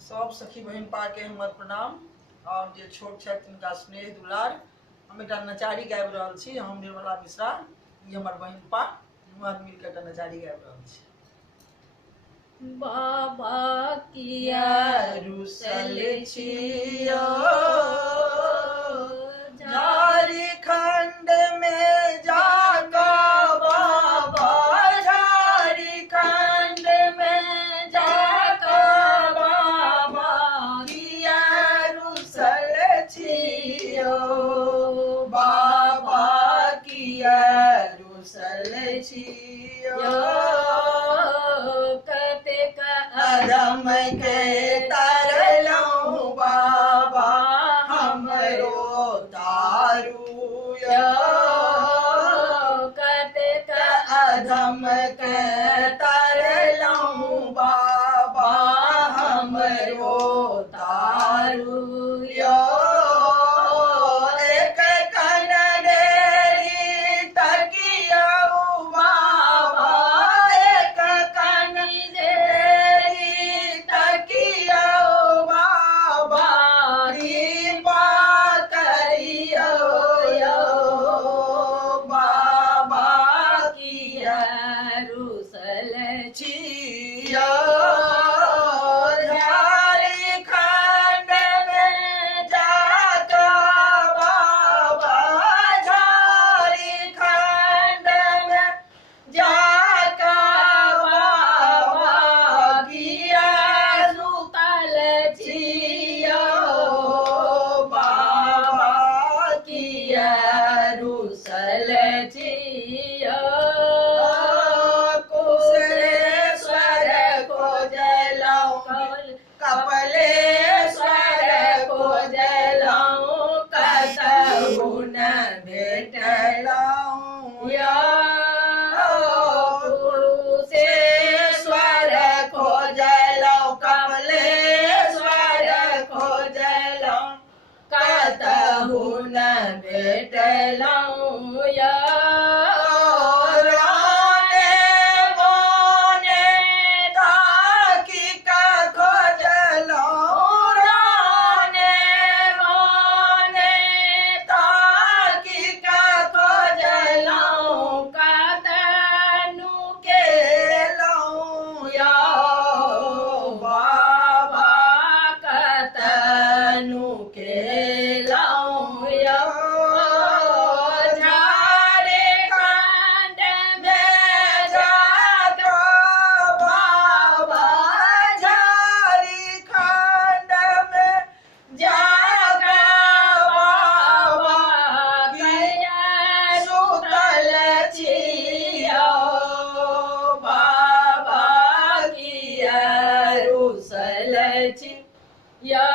सब सखी बहन पा के हमर प्रणाम और जे छोट छथि तिनका स्नेह दुलार। हम एक नचारी गाबि रहल छी, हम निर्मला मिश्रा, ई हमर बहन पा, दुनू आदमी मिलकर एकटा नचारी गाबि रहल छी। बाबा किया रुसल छियो झारखंड में जाकर बाबा, झारखंड में जाकर बाबा किया रुसल छियो, बाबा किया रुसल छियो। अधम के तरलौं बाबा हमरो तारू यो, कतेक अधम के तरलौं बाबा हमरो तारू यो। एक कन डेरी तकियौ बाबा, एक कन या